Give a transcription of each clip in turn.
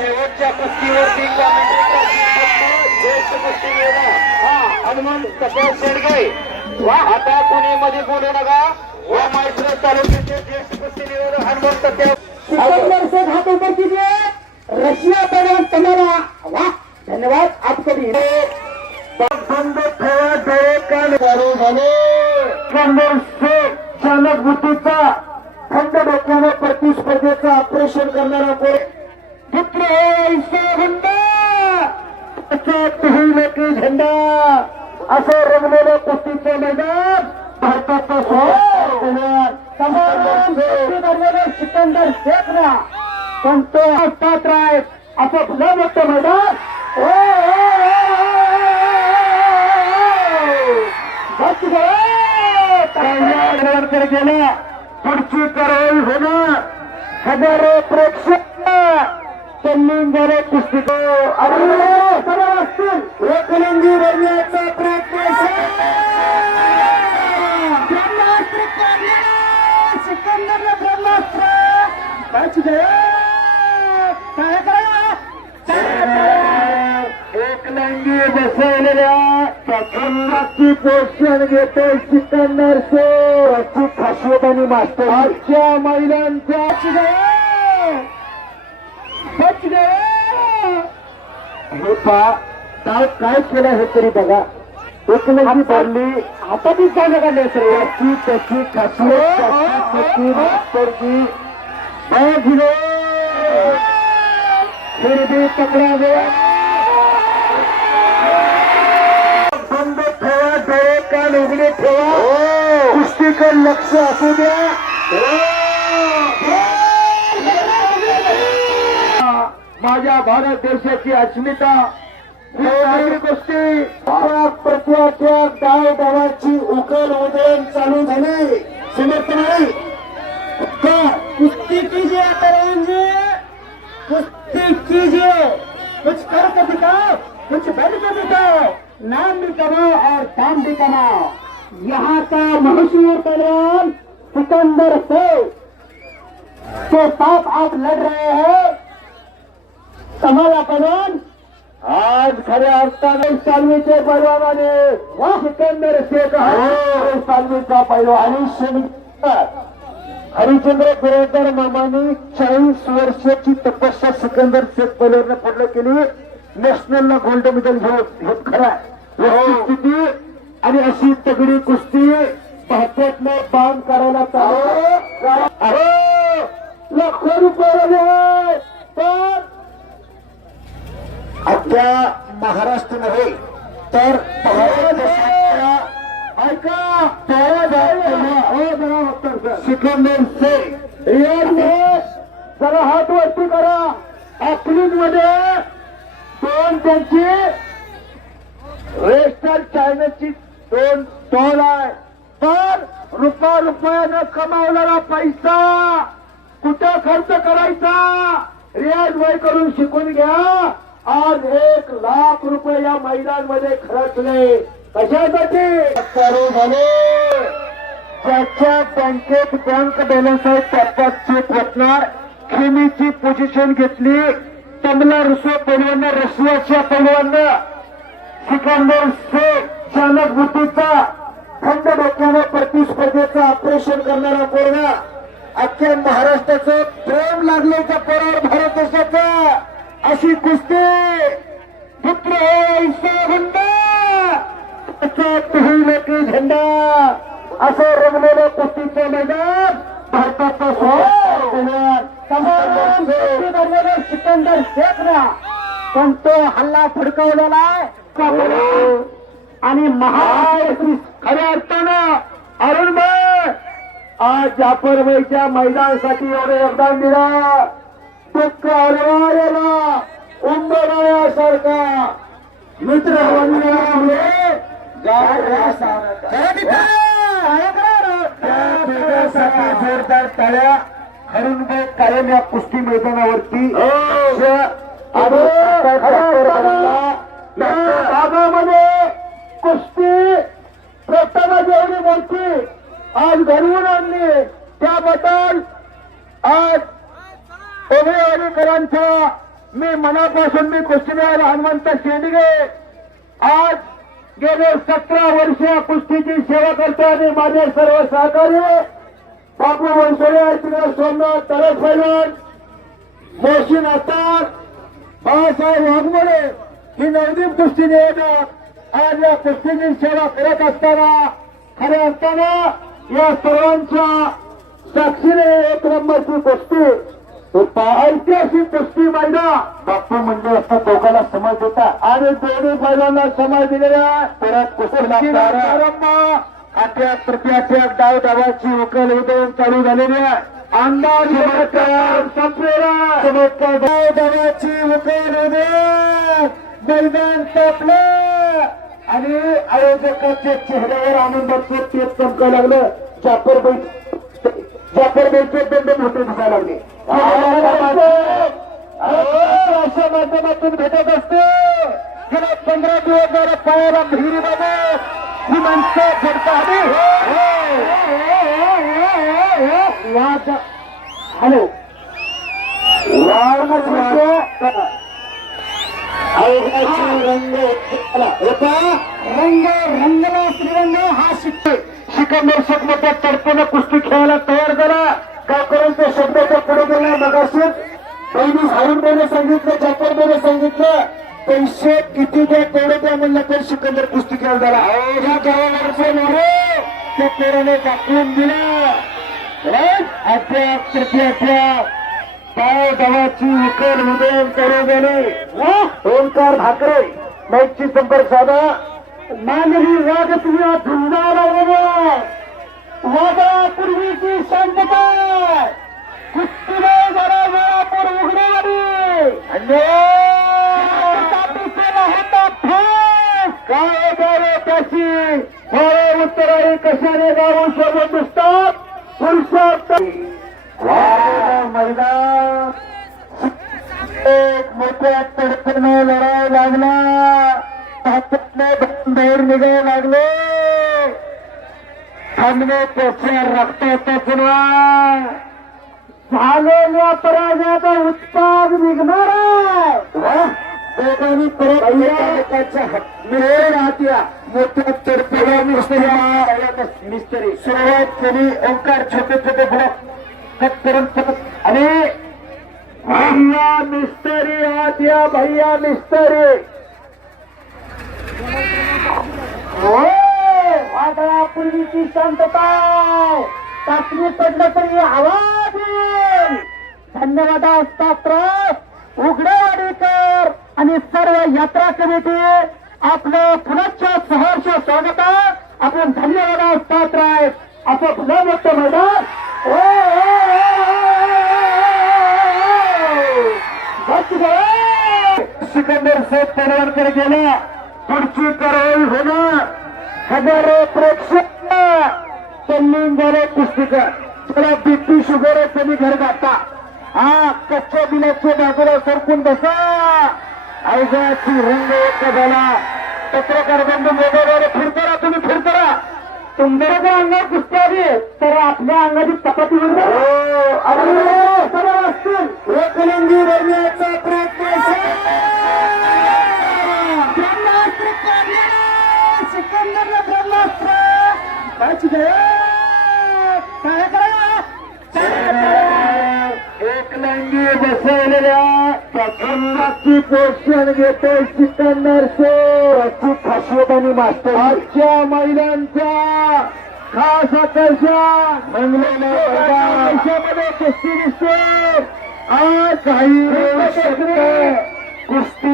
शेवटच्या कुस्तीवरती ज्येष्ठ कुस्तीगीर हनुमान कपाल शेडगे वा आता कोणी मध्ये बोलू नका व मात्र तालुक्याचे ज्येष्ठ कुस्तीगीर हनुमंत सिकंदर से हाथ ऊपर कीजिए। रशिया पहलवान कमरा वाह धन्यवाद आपको भी। बंद ठेवा डोळे कान चालू झाले। सिकंदर शेख चालक बुद्धीचा थंड डोक्याने प्रतिस्पर्धेचं ऑपरेशन करणारा कोण पुत्र होईल की झेंडा असं रंगलेलं कुस्तीचं मैदान भारताचं सिकंदर शेखला पण तो पात्र आहे असं भलं मोठं मैदान गेला पुढची कारवाई होणार हजारो प्रेक्षक त्यांनी गेले कुस्ती असतील एकलिंगी बनण्याचा प्रयत्न ब्रह्मास्त्र काढलेलं सिकंदरला ब्रह्मास्त्र काय एकलिंगी बसवलेल्या प्रखंडाची पोषण घेते सिकंदर शेखची खासियत आणि मास्टर आजच्या महिलांच्या हे पा काय केलं हे तरी बघा एकलिंगी पडली हातातच जागा काढली असेल याची त्याची खासियत त्याची मास्तरची फिर भी पकडा गया बंद ठेवा डोळे कान उघडे ठेवा कुस्तीकर लक्ष असू द्या माझ्या भारत देशाची अस्मिता गोष्टी प्रत्येक गाव गावाची उकल उधळण चालू झाली समर्थ नाही कुश्ती कीजिए तरुण जी कुश्ती कीजिए कुछ करके दिखाओ कुछ बन के दिखाओ नाम भी कमाओ और दाम भी कमाओ यहाँ का मशहूर पहलवान सिकंदर शेख के साथ आप लड़ रहे हैं कमाला पहलवान आज खऱ्या अर्थाने सालवीचे पैलवानाने सिकंदर शेख सालवीचा पैलवान हरिचंद्र बिरेकर मामाने 40 वर्षाची तपस्या सिकंदर शेख पैलवान पूर्ण केली नॅशनलला गोल्ड मेडल घेऊन खरा स्थिती आणि अशी तगडी कुस्ती भारतातनं बांध करायला चालू लाखो रुपये पण अख्ख्या महाराष्ट्र नव्हे तर ऐका सिकंदर शेख जरा हात वरती करा ऍथलीट मध्ये दोन त्यांची वेस्टर्न चायनाची 2 स्टॉल आहे पण रुपयानं कमावलेला पैसा कुठं खर्च करायचा रियाज वय करून शिकून घ्या आज 1 लाख रुपये या महिलांमध्ये खर्चले कशासाठी झाले ज्याच्या बँकेत बँक बॅलन्स आहे त्याच्यात चेक वाटणार खेमीची पोझिशन घेतली तमला रुसो पैलवान रशियाच्या पैलवान सिकंदर शेख चालक बुद्धीचा थंड डोक्याने प्रतिस्पर्धेचं ऑपरेशन करणारा पोरगा अख्ख्या महाराष्ट्राचं प्रेम लागले त्या पोरावर भारत देशाचा अशी कुस्ती पुत्र होईल की झेंडा असं रंगलेलं कुस्तीचं मैदान भारताचं सिकंदर शेखला पण तो हल्ला फडकवलेला आहे आणि खऱ्या अर्थानं अरुण भाई आज जाफरबाईच्या मैदानासाठी एवढं योगदान दिलं दुःख अनिवार्याला उंबरण्यासारखा मित्र जोरदार टाळ्या हरुणभाई कायम या कुस्ती मैदानावरती मोठी आज घडवून आणली, त्याबद्दल आज ओवेवाडीकरांचा मी मनापासून मी कुस्तीबाज हनुमंत शेंडगे आज गेले 17 वर्ष कुस्तीची सेवा करतो आणि माझे सर्व सहकारी बापू बनसोडे, अर्चना सोमनाथ, तरस पैलवान, मोहसिन अत्तार, बाळासाहेब वाघमोडे ही नवदीप कुस्ती नियोजक आज या कुस्तीची सेवा करत असताना खऱ्या असताना या सर्वांच्या साक्षीने एक नंबरची कुस्ती ऐतिहासिक कुस्ती मैदान बाप्पा म्हणजे असं दोघांना समज देता आणि दोन्ही बैलांना समज दिलेल्या परत कुस्ती अठ्या तृतीय डाव डावाची उकल उदयन चालू झालेली आहे. आमदार संपलेला चमत्कार डाव डावाची उकल उदयन मैदान तापलं आणि आयोजकाच्या चेहऱ्यावर आनंदाचं तेज चमकायला लागलं. जाफरबाईचे बंद मोठे दिसायला लागले. अशा माध्यमातून भेटत असते गेल्या 15 दिवस जरा पायाला विहिरी बाबा ही माणसं फडतात. हॅलो रंगला श्रीरंग हा सिकंदर शेखमध्ये तडपणे कुस्ती खेळायला तयार झाला. काय करून तो शब्दाच्या पुढे गेला. मगाशीच बहिणी साहेबांनी सांगितलं, जाफरबाईने सांगितलं पैसे किती द्या तेवढे द्या म्हणलं तर सिकंदर कुस्ती खेळायला झाला. ह्या गावाला त्या पोराने दाखवून दिलं. अठ्या पाय दवाची उकल उदयन करू गेले. ओंकार भाकरे मैची संपर्क साधा मानवी वाद तुम्ही झुंजाला वादापूर्वीची शांतता कुस्तीने जरा वेळापूर उघडेवाडी होता फास काय द्यावे त्याची फळे उत्तराळी कशाने गावून शोधत दिसतात. पुरुषार्थ मैदान एक मोठ्या तडफडने लढायला लागला. हातातले बाहेर निघायला लागले. थांबणे त्याच्या रक्ताचा पुन्हा झालेल्या पराजयाचा उत्पाद निघणार आहे. दोघांनी परत मोठ्या तडफडा मिस्त्री सुरुवात केली. ओंकार छोटे छोटे ब्लॉक करून आणि भैया मिस्त्री आत या. भैया मिस्त्री वादळापूर्वीची शांतता चाचणी पडलं तरी आवाज येईल. धन्यवाद पात्र उघडेवाडीकर आणि सर्व यात्रा कमिटी आपलं पुनश्च सहर्ष स्वागत. आपण धन्यवाद पात्र आहेत. असं पुन्हा मोठं मैदान सिकंदर शेख पडवणकडे गेला. पुढची कारवाई होणार. हजारो प्रेक्षक तल्लीन झाले. कुस्तीकर त्याला बीपी शुगर त्यांनी घर घातला. हा कच्च्या बिलाच्या बाजूला सरकून बसा. आयोगाची रंग एक झाला. पत्रकार बंधू मोबाईलवर फिरताना तुम्ही फिरताना तुमच्या जर अंगात कुस्ती आली तर आपल्या अंगाची चपाती होईल. सर्व असतील एकलिंगी बनण्याचा प्रयत्न सिकंदरला ब्रह्मास्त्र काय करा. एकलिंगी बसवलेल्या त्याची पोषण घेतो सिकंदर शेख. खासियत आणि मास्टर आजच्या महिलांच्या खास आकर्षण मंगलेमध्ये कुस्ती दिसते. आज काही कुस्ती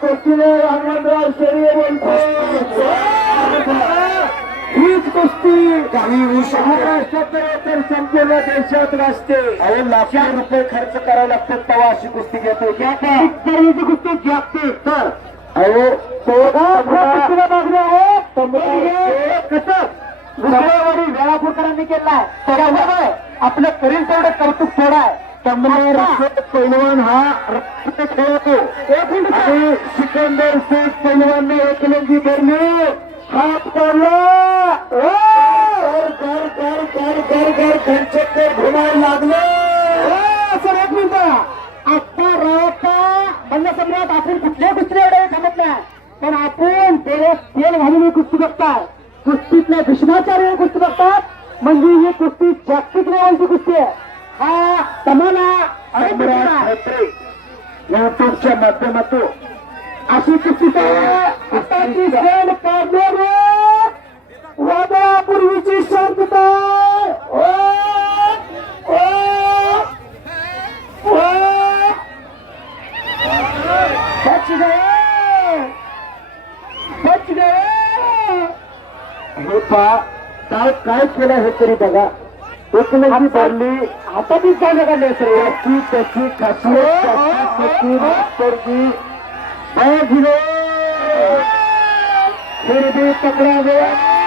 कुस्तीने हनुमंतराव शेळके बोलतो. हीच कुस्ती काही महाराष्ट्रात तर संपूर्ण देशात वाजते. अहो लाखो रुपये खर्च करावे लागतात तेव्हा अशी कुस्ती घेतो. ही कुस्ती जागते तर अहो कुस्तीला मागणी आहे. कसं वेळापूरकरांनी केलाय त्याच्यामुळे आपलं करील तेवढं कौतुक थोडं आहे. तमनार शेख पैलवान हा रक्त खेळतो एक मिनिट आणि सिकंदर शेख पैलवानने एकलंगी भरली हात काढला कर कर कर कर कर घनचक्कर घुमायला लागले सर एक मिनिट आता राहता बंद सम्राट आपण कुठल्या कुस्ती एवढे थांबत नाही पण आपण तेल घालून कुस्ती बघताय कुस्तीतल्या भीष्माचार्य कुस्ती बघतात म्हणजे ही कुस्ती जागतिक लेवलची कुस्ती आहे हा तुम्हाला युट्यूबच्या माध्यमातून अशी कुस्ती आताची सण काढणारे वादळापूर्वीची शांतता बच गए बच गए हे पहा काय केलं हे तरी बघा एकलंगी भरली हातातच जागा काढले सर त्याची त्याची खासियत मास्तरजी फिर भी पकड़ा गया